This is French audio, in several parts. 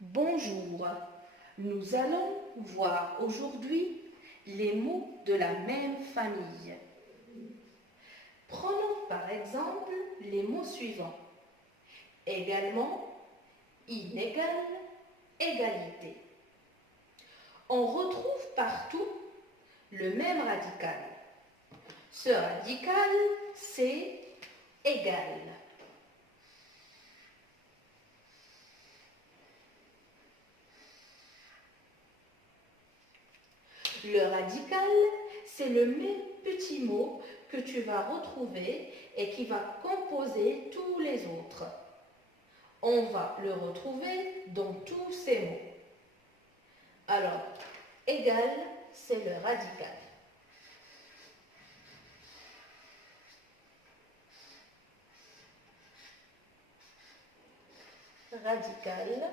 Bonjour, nous allons voir aujourd'hui les mots de la même famille. Prenons par exemple les mots suivants. Également, inégal, égalité. On retrouve partout le même radical. Ce radical, c'est égal. Le radical, c'est le même petit mot que tu vas retrouver et qui va composer tous les autres. On va le retrouver dans tous ces mots. Alors, égal, c'est le radical. Radical.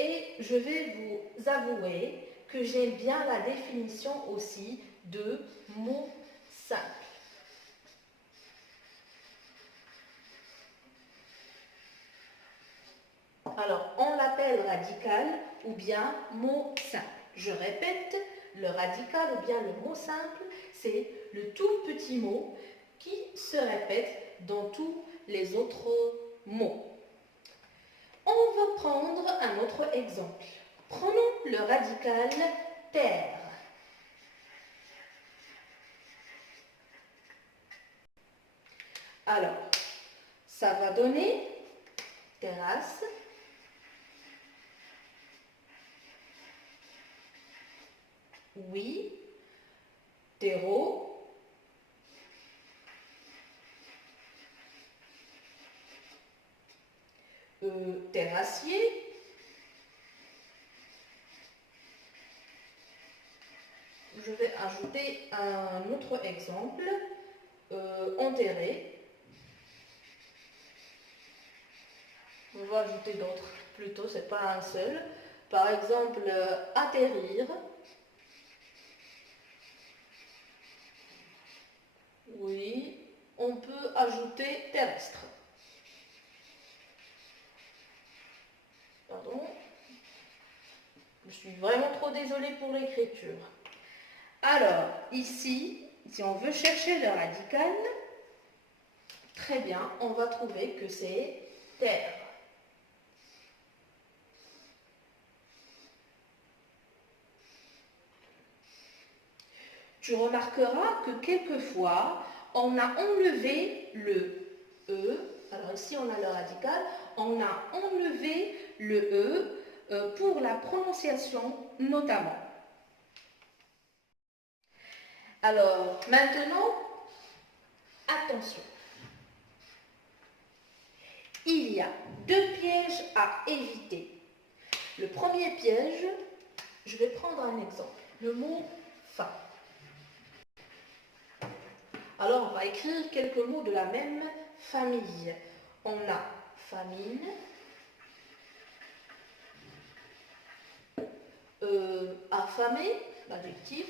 Et je vais vous avouer que j'aime bien la définition aussi de mot simple. Alors, on l'appelle radical ou bien mot simple. Je répète, le radical ou bien le mot simple, c'est le tout petit mot qui se répète dans tous les autres mots. On va prendre un autre exemple. Prenons le radical terre. Alors, ça va donner terrasse, oui, terreau, terrassier, je vais ajouter un autre exemple, enterré, on va ajouter d'autres plutôt, c'est pas un seul, par exemple atterrir, oui, on peut ajouter terrestre. Pardon, je suis vraiment trop désolée pour l'écriture. Alors, ici, si on veut chercher le radical, très bien, on va trouver que c'est terre. Tu remarqueras que quelquefois, on a enlevé le E. Alors ici, on a le radical. On a enlevé le E pour la prononciation notamment. Alors, maintenant, attention. Il y a deux pièges à éviter. Le premier piège, je vais prendre un exemple. Le mot faim. Alors, on va écrire quelques mots de la même famille. On a famine, affamé, l'adjectif,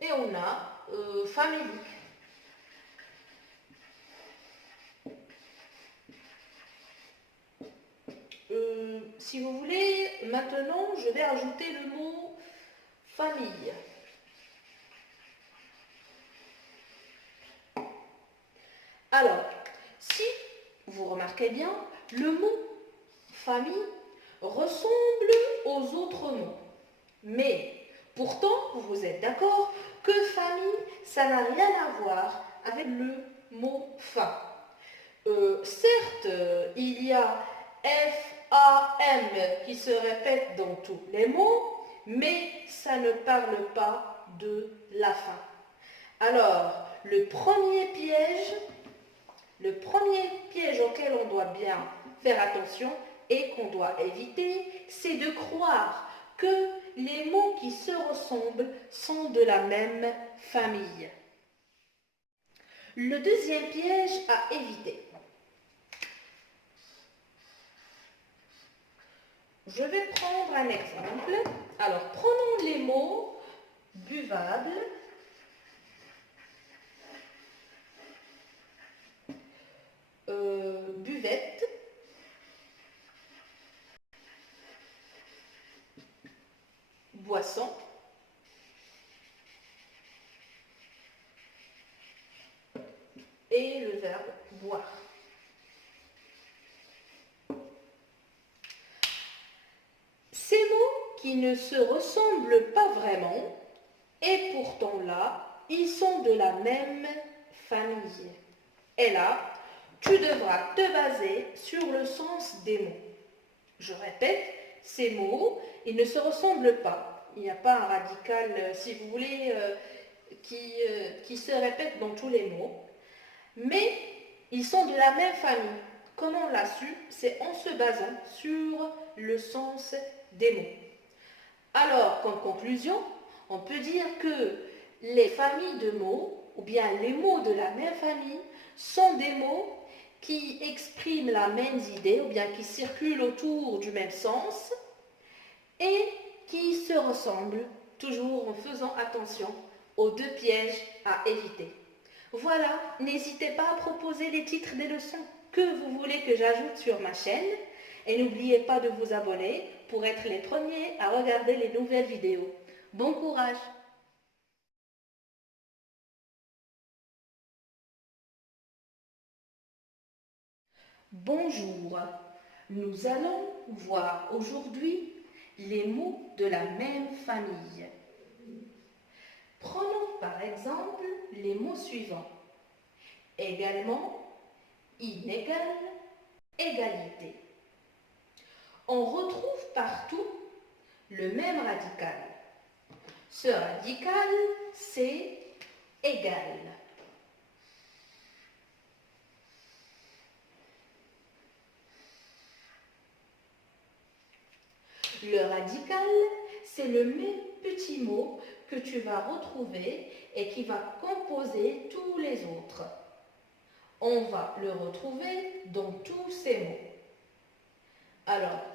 et on a famélique. Si vous voulez, maintenant, je vais ajouter le mot famille. Alors, si vous remarquez bien, le mot famille ressemble aux autres mots. Mais pourtant, vous êtes d'accord que famille, ça n'a rien à voir avec le mot faim. Certes, il y a F-A-M qui se répète dans tous les mots, mais ça ne parle pas de la faim. Alors, le premier piège auquel on doit bien faire attention et qu'on doit éviter, c'est de croire que les mots qui se ressemblent sont de la même famille. Le deuxième piège à éviter. Je vais prendre un exemple. Alors, prenons les mots buvable, et le verbe boire. Ces mots qui ne se ressemblent pas vraiment, et pourtant là, ils sont de la même famille. Et là, tu devras te baser sur le sens des mots. Je répète, ces mots, ils ne se ressemblent pas. Il n'y a pas un radical, si vous voulez, qui se répète dans tous les mots. Mais ils sont de la même famille. Comment on l'a su? C'est en se basant sur le sens des mots. Alors, comme conclusion, on peut dire que les familles de mots, ou bien les mots de la même famille, sont des mots qui expriment la même idée, ou bien qui circulent autour du même sens, et qui se ressemblent, toujours en faisant attention aux deux pièges à éviter. Voilà, n'hésitez pas à proposer les titres des leçons que vous voulez que j'ajoute sur ma chaîne. Et n'oubliez pas de vous abonner pour être les premiers à regarder les nouvelles vidéos. Bon courage! Bonjour, nous allons voir aujourd'hui les mots de la même famille. Prenons par exemple les mots suivants. Également, inégal, égalité. On retrouve partout le même radical. Ce radical, c'est égal. Le radical, c'est le même petit mot que tu vas retrouver et qui va composer tous les autres. On va le retrouver dans tous ces mots. Alors,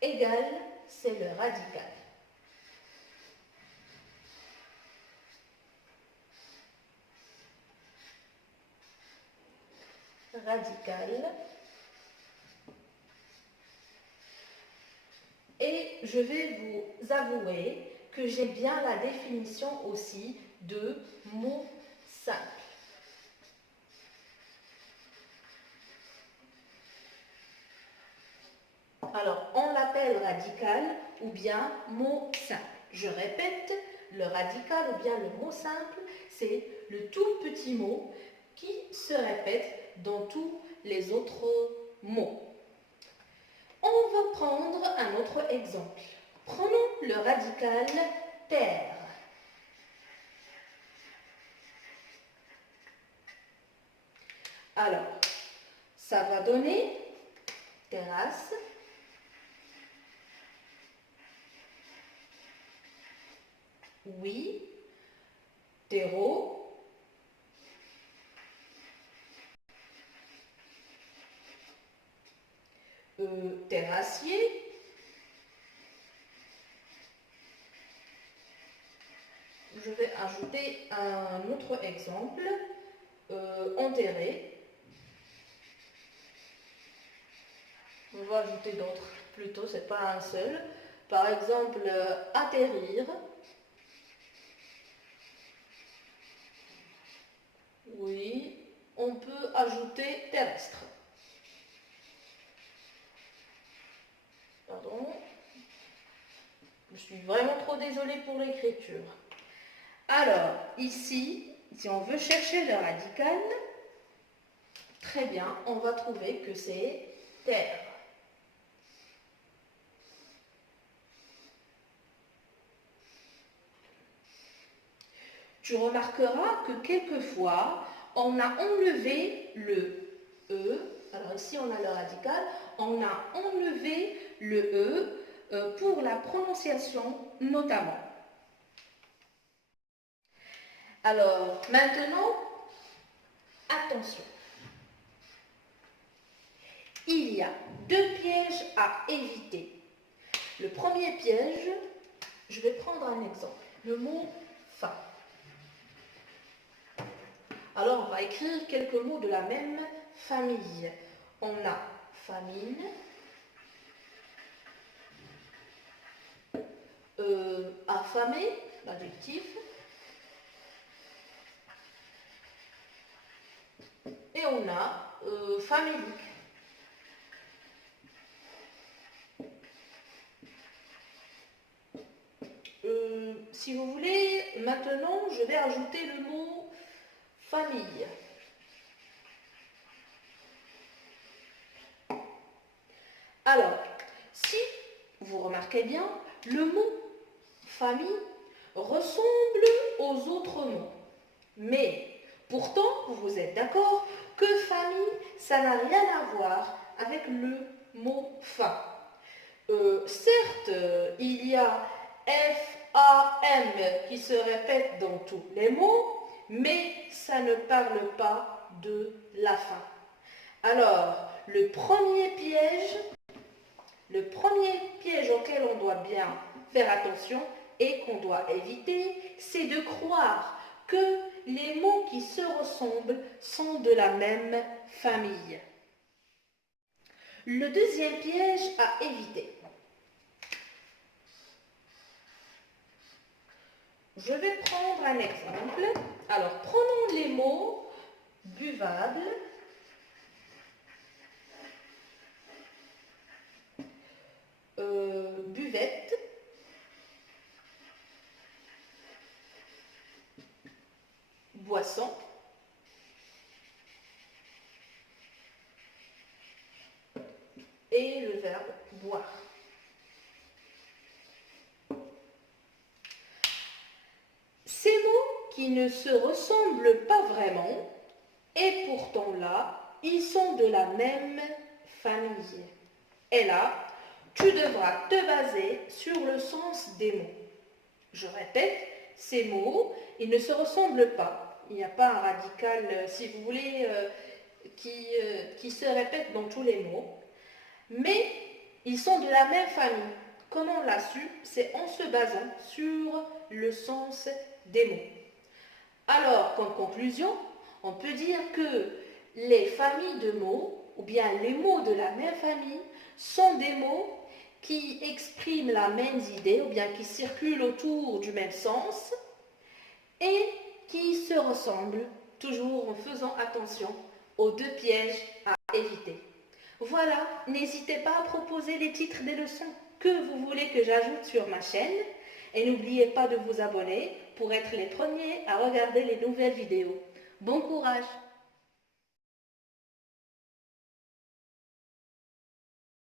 égal, c'est le radical. Radical. Et je vais vous avouer que j'ai bien la définition aussi de mot simple. Alors, on l'appelle radical ou bien mot simple. Je répète, le radical ou bien le mot simple, c'est le tout petit mot qui se répète dans tous les autres mots. On va prendre un autre exemple. Prenons le radical terre. Alors, ça va donner terrasse, oui, terreau, terrassier, je vais ajouter un autre exemple, enterré, on va ajouter d'autres plutôt, c'est pas un seul, par exemple atterrir, oui, on peut ajouter terrestre. Pardon, je suis vraiment trop désolée pour l'écriture. Alors, ici, si on veut chercher le radical, très bien, on va trouver que c'est terre. Tu remarqueras que quelquefois, on a enlevé le E. Alors ici, on a le radical. On a enlevé le E pour la prononciation notamment. Alors, maintenant, attention. Il y a deux pièges à éviter. Le premier piège, je vais prendre un exemple. Le mot fin. Alors, on va écrire quelques mots de la même famille. On a famine, affamé, l'adjectif, مكونة family. Si vous voulez, maintenant, je vais ajouter le mot famille. Alors, si vous remarquez bien, le mot famille ressemble aux autres mots. Mais pourtant, vous êtes d'accord que famille, ça n'a rien à voir avec le mot fin. Certes, il y a F-A-M qui se répète dans tous les mots, mais ça ne parle pas de la fin. Alors, le premier piège auquel on doit bien faire attention et qu'on doit éviter, c'est de croire que les mots qui se ressemblent sont de la même famille. Le deuxième piège à éviter. Je vais prendre un exemple. Alors, prenons les mots buvable, buvette, boisson, et le verbe boire. Ces mots qui ne se ressemblent pas vraiment, et pourtant là, ils sont de la même famille. Et là, tu devras te baser sur le sens des mots. Je répète, ces mots, ils ne se ressemblent pas. Il n'y a pas un radical, si vous voulez, qui se répète dans tous les mots. Mais ils sont de la même famille. Comment on l'a su? C'est en se basant sur le sens des mots. Alors, comme conclusion, on peut dire que les familles de mots, ou bien les mots de la même famille, sont des mots qui expriment la même idée, ou bien qui circulent autour du même sens, et qui se ressemblent, toujours en faisant attention aux deux pièges à éviter. Voilà, n'hésitez pas à proposer les titres des leçons que vous voulez que j'ajoute sur ma chaîne, et n'oubliez pas de vous abonner pour être les premiers à regarder les nouvelles vidéos. Bon courage!